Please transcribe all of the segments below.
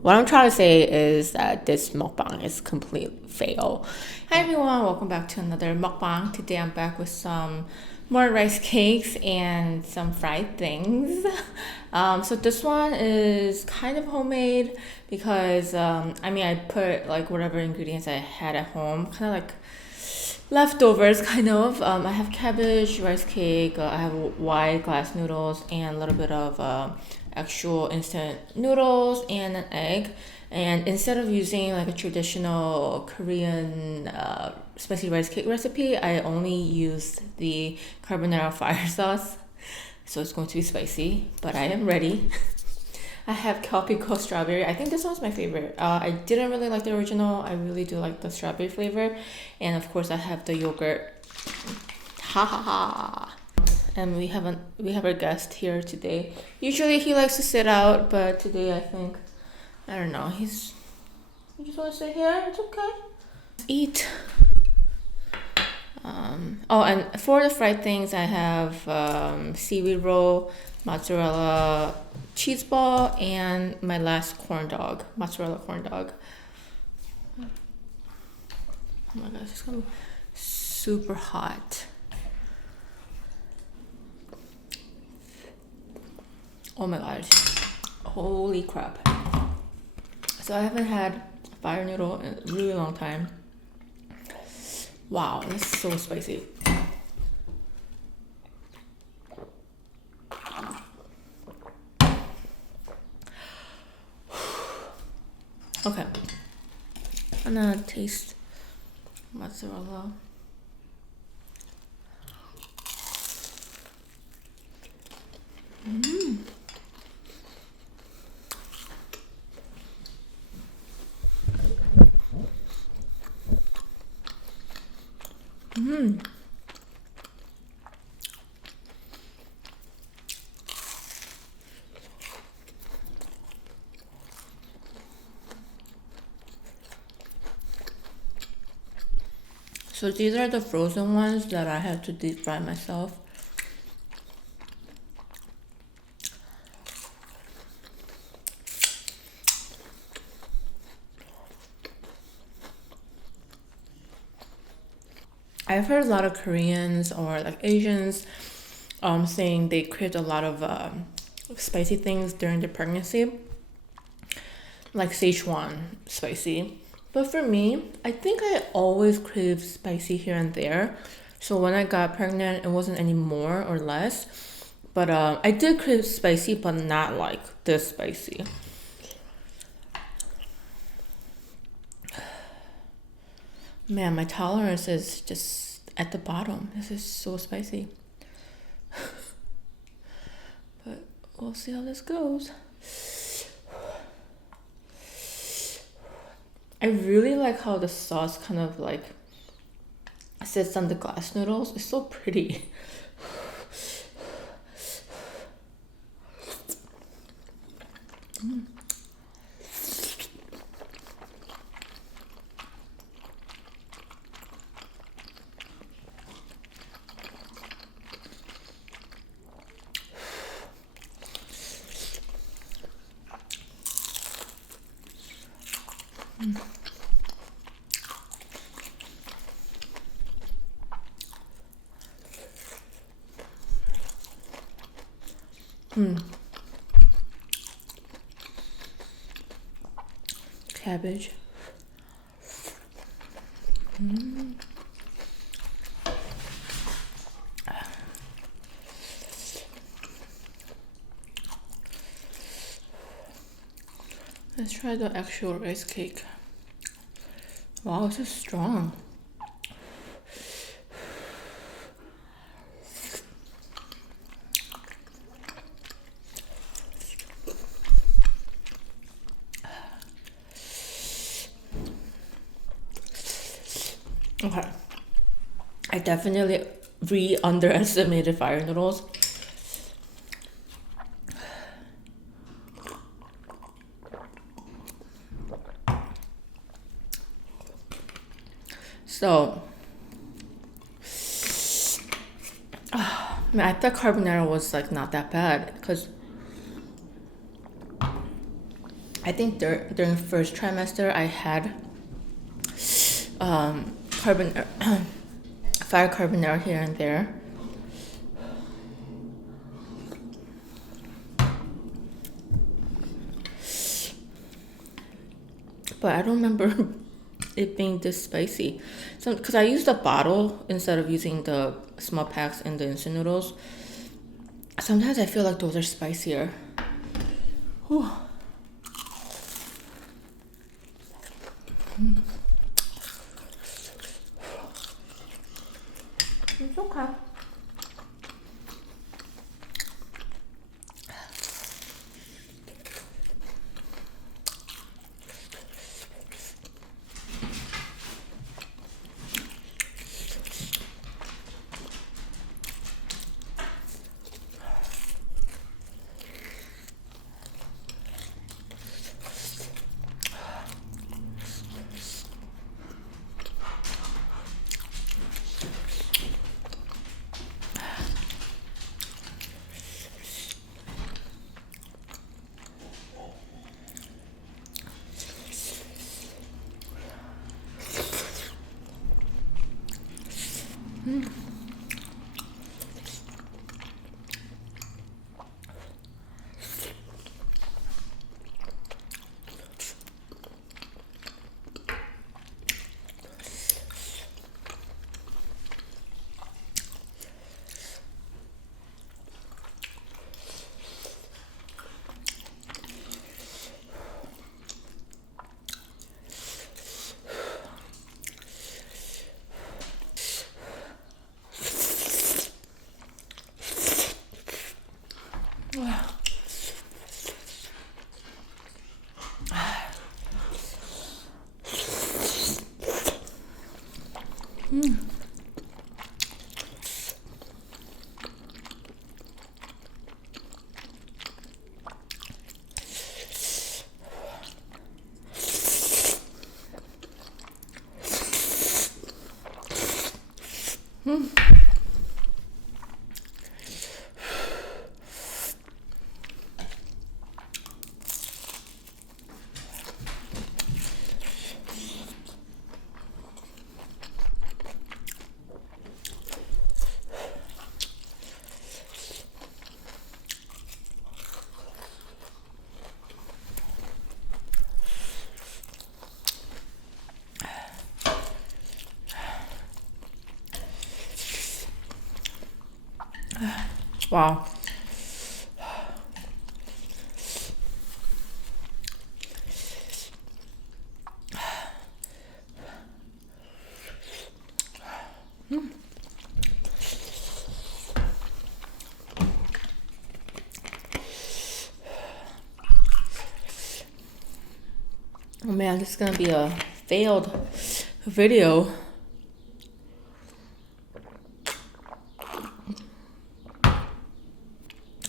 What I'm trying to say is that this mukbang is complete fail. Hi everyone, welcome back to another mukbang. Today I'm back with some more rice cakes and some fried things. So this one is kind of homemade because I put like whatever ingredients I had at home, kind of like leftovers kind of. I have cabbage, rice cake, I have white glass noodles, and a little bit of actual instant noodles and an egg. And instead of using like a traditional Korean spicy rice cake recipe, I only used the carbonara fire sauce. So it's going to be spicy, but I am ready. I have Calpico strawberry. I think this one's my favorite. I didn't really like the original. I really do like the strawberry flavor. And of course I have the yogurt. Ha ha ha. And we have our guest here today. Usually he likes to sit out, but today I think, I don't know, he just want to sit here. It's okay. Let's eat. Oh, and for the fried things, I have seaweed roll, mozzarella cheese ball, and my last corn dog, mozzarella corn dog. Oh my gosh, it's gonna be super hot. Oh my gosh, holy crap. So I haven't had fire noodle in a really long time. Wow, this is so spicy. Okay, I'm gonna taste mozzarella. Mmm. Mmm. So these are the frozen ones that I had to deep fry myself. I've heard a lot of Koreans or like Asians saying they craved a lot of spicy things during their pregnancy, like Szechuan spicy. But for me, I think I always crave spicy here and there. So when I got pregnant, it wasn't any more or less. But I did crave spicy, but not like this spicy. Man, my tolerance is just at the bottom. This is so spicy. But we'll see how this goes. I really like how the sauce kind of like sits on the glass noodles. It's so pretty. Mm. Mm. Cabbage. Mm. Let's try the actual rice cake. Wow, this is strong. Okay, I definitely underestimated fire noodles. So, I thought carbonara was like not that bad because I think during first trimester I had fire carbonara here and there. But I don't remember it being this spicy. So, because I used a bottle instead of using the small packs in the instant noodles. Sometimes I feel like those are spicier. Whew. It's okay. Wow. Oh man, this is gonna be a failed video.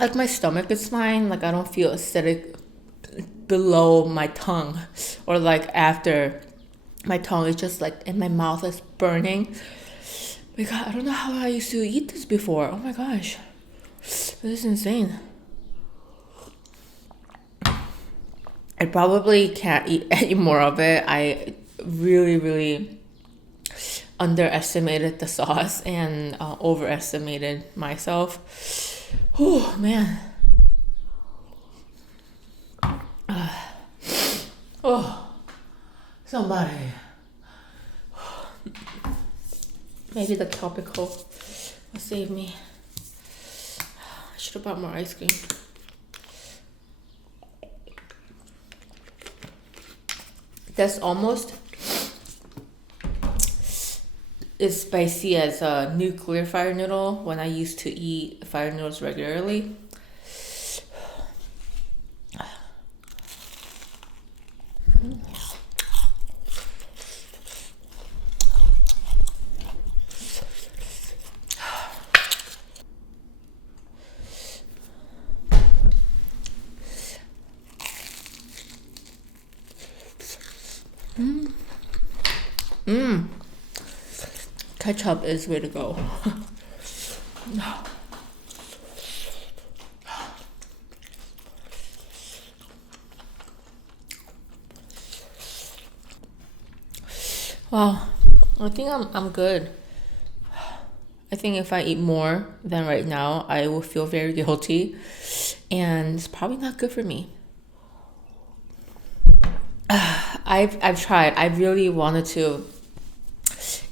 Like my stomach is fine, like I don't feel acidic below my tongue, or like after my tongue is just like, and my mouth is burning. Because I don't know how I used to eat this before. Oh my gosh, this is insane. I probably can't eat any more of it. I really underestimated the sauce and overestimated myself. Oh man. Oh, somebody. Maybe the tropical will save me. I should have bought more ice cream. That's almost as spicy as a nuclear fire noodle when I used to eat fire noodles regularly. Ketchup is way to go. Wow, I think I'm good. I think if I eat more than right now, I will feel very guilty, and it's probably not good for me. I've tried. I really wanted to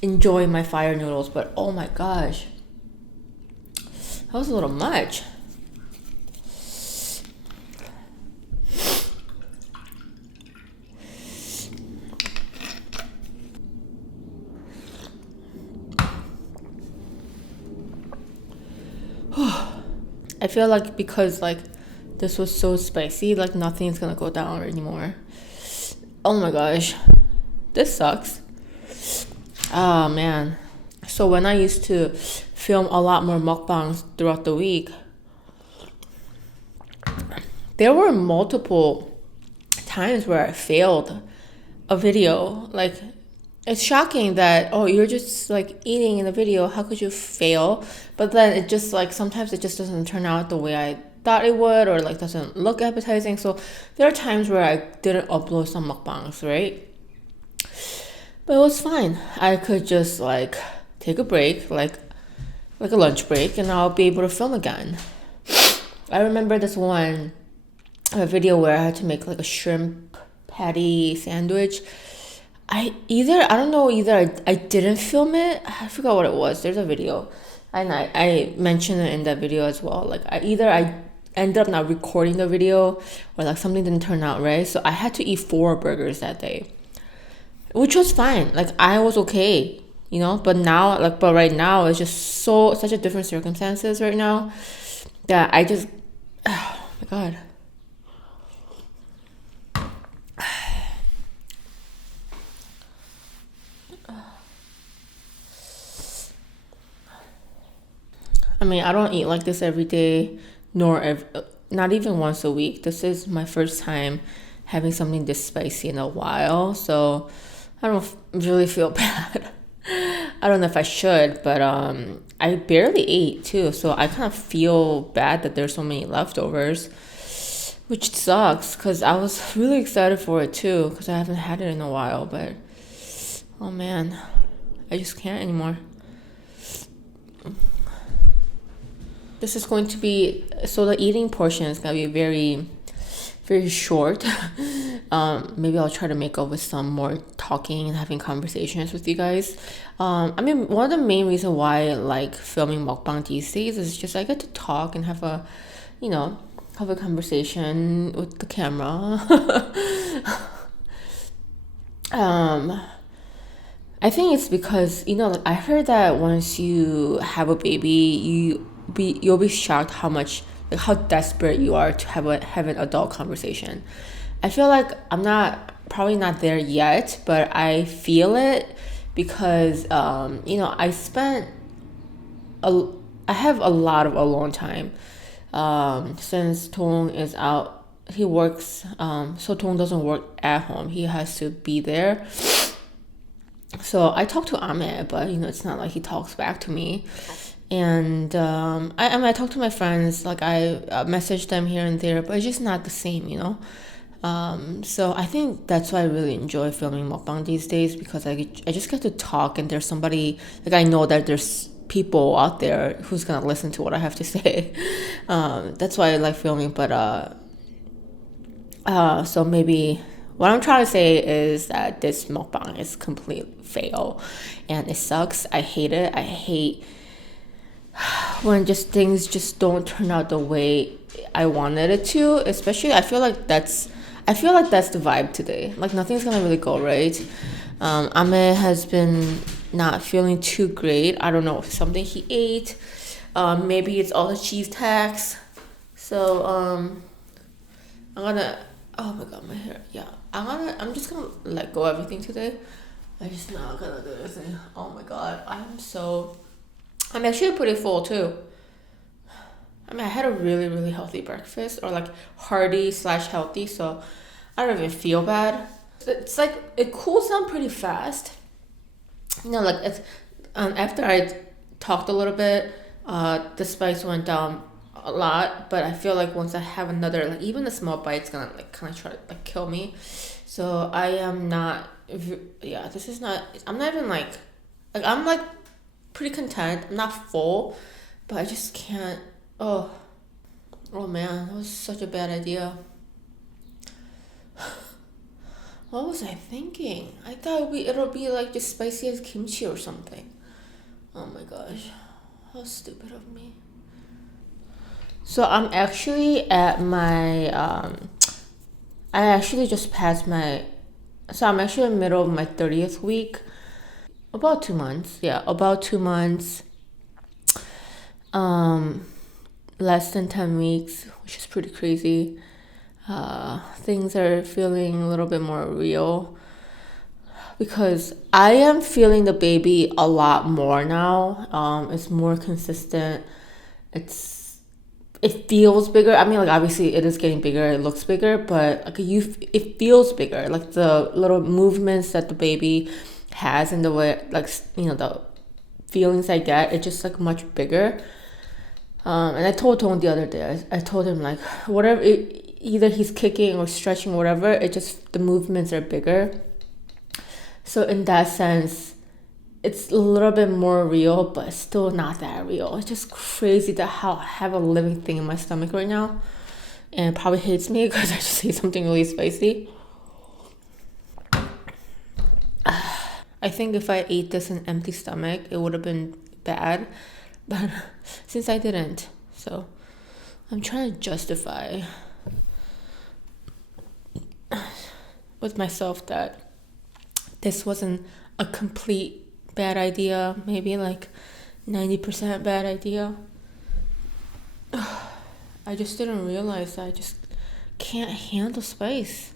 enjoy my fire noodles, but oh my gosh, that was a little much. I feel like because like this was so spicy, like nothing's gonna go down anymore. Oh my gosh, this sucks. Oh man. So when I used to film a lot more mukbangs throughout the week, there were multiple times where I failed a video. Like, it's shocking that, oh, you're just like eating in a video, how could you fail? But then it just like sometimes it just doesn't turn out the way I thought it would, or like doesn't look appetizing. So there are times where I didn't upload some mukbangs, right? But it was fine. I could just like take a break, like a lunch break, and I'll be able to film again. I remember this one a video where I had to make like a shrimp patty sandwich. I don't know, either I didn't film it. I forgot what it was. There's a video, and I mentioned it in that video as well. Like I ended up not recording the video, or like something didn't turn out right. So I had to eat 4 burgers that day, which was fine. Like I was okay, you know. But now, but right now, it's just such a different circumstances right now that I just, oh my god. I mean, I don't eat like this every day, not even once a week. This is my first time having something this spicy in a while, so I don't really feel bad. I don't know if I should, but I barely ate too, so I kind of feel bad that there's so many leftovers, which sucks because I was really excited for it too because I haven't had it in a while. But oh man, I just can't anymore. This is going to be, so the eating portion is going to be very, very short. Maybe I'll try to make up with some more talking and having conversations with you guys. I mean, one of the main reasons why I like filming mukbang these days is just I get to talk and have have a conversation with the camera. I think it's because, like, I heard that once you have a baby, you'll be shocked how desperate you are to have an adult conversation. I feel like I'm probably not there yet, but I feel it because I have a lot of alone time since Tong is out. He works, so Tong doesn't work at home. He has to be there. So I talk to Ame, but it's not like he talks back to me. And I talk to my friends, like I message them here and there, but it's just not the same, So I think that's why I really enjoy filming mukbang these days, because I just get to talk, and there's somebody, like, I know that there's people out there who's gonna listen to what I have to say. That's why I like filming. But so maybe what I'm trying to say is that this mukbang is complete fail, and it sucks. I hate it. I hate when things just don't turn out the way I wanted it to. Especially, I feel like that's the vibe today. Like, nothing's gonna really go right. Ame has been not feeling too great. I don't know, something he ate. Maybe it's all the cheese tax. So I'm gonna. Oh my god, my hair. Yeah, I'm just gonna let go of everything today. I'm just not gonna do anything. Oh my god, I'm actually pretty full too. I mean, I had a really, really healthy breakfast, or like hearty/healthy, so I don't even feel bad. It's like it cools down pretty fast. Like it's after I talked a little bit, the spice went down a lot, but I feel like once I have another, like even a small bite, it's gonna like kind of try to like kill me. So I am not, yeah, this is not, I'm not even like I'm like pretty content. I'm not full, but I just can't. Oh, oh man, that was such a bad idea. What was I thinking? I thought it'll be like just spicy as kimchi or something. Oh my gosh, how stupid of me. So I'm actually at my I actually just passed my, so I'm actually in the middle of my 30th week. About 2 months, yeah, about 2 months. Less than 10 weeks, which is pretty crazy. Things are feeling a little bit more real because I am feeling the baby a lot more now. It's more consistent. It feels bigger. I mean, like obviously it is getting bigger. It looks bigger, but like it feels bigger. Like the little movements that the baby has and the way, like the feelings I get, it's just like much bigger. And I told Tone the other day. I told him like whatever, either he's kicking or stretching, or whatever. It just the movements are bigger. So in that sense, it's a little bit more real, but still not that real. It's just crazy that how I have a living thing in my stomach right now, and it probably hates me because I just ate something really spicy. I think if I ate this in empty stomach, it would have been bad, but since I didn't, so I'm trying to justify with myself that this wasn't a complete bad idea, maybe like 90% bad idea. I just didn't realize that I just can't handle spice.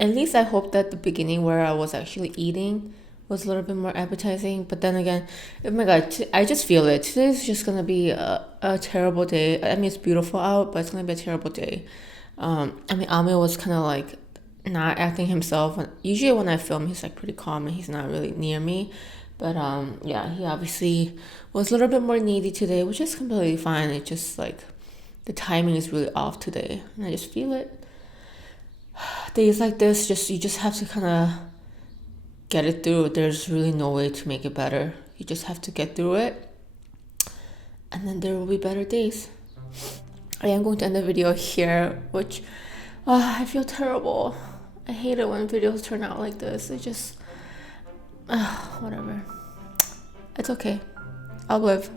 At least I hope that the beginning where I was actually eating was a little bit more appetizing. But then again, oh my god, I just feel it. Today's just gonna be a terrible day. I mean, it's beautiful out, but it's gonna be a terrible day. I mean, Ame was kind of like not acting himself. Usually when I film, he's like pretty calm and he's not really near me. But yeah, he obviously was a little bit more needy today, which is completely fine. It's just like the timing is really off today, and I just feel it. Days like this, you just have to kind of get it through. There's really no way to make it better. You just have to get through it, and then there will be better days. I am going to end the video here, which I feel terrible. I hate it when videos turn out like this. It just whatever. It's okay. I'll live.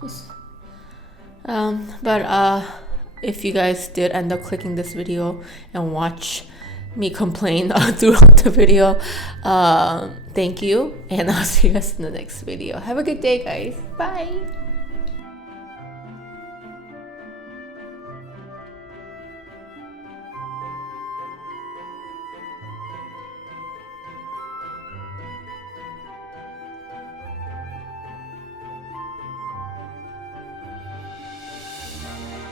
Just, but if you guys did end up clicking this video and watch me complain throughout the video, thank you, and I'll see you guys in the next video. Have a good day, guys. Bye.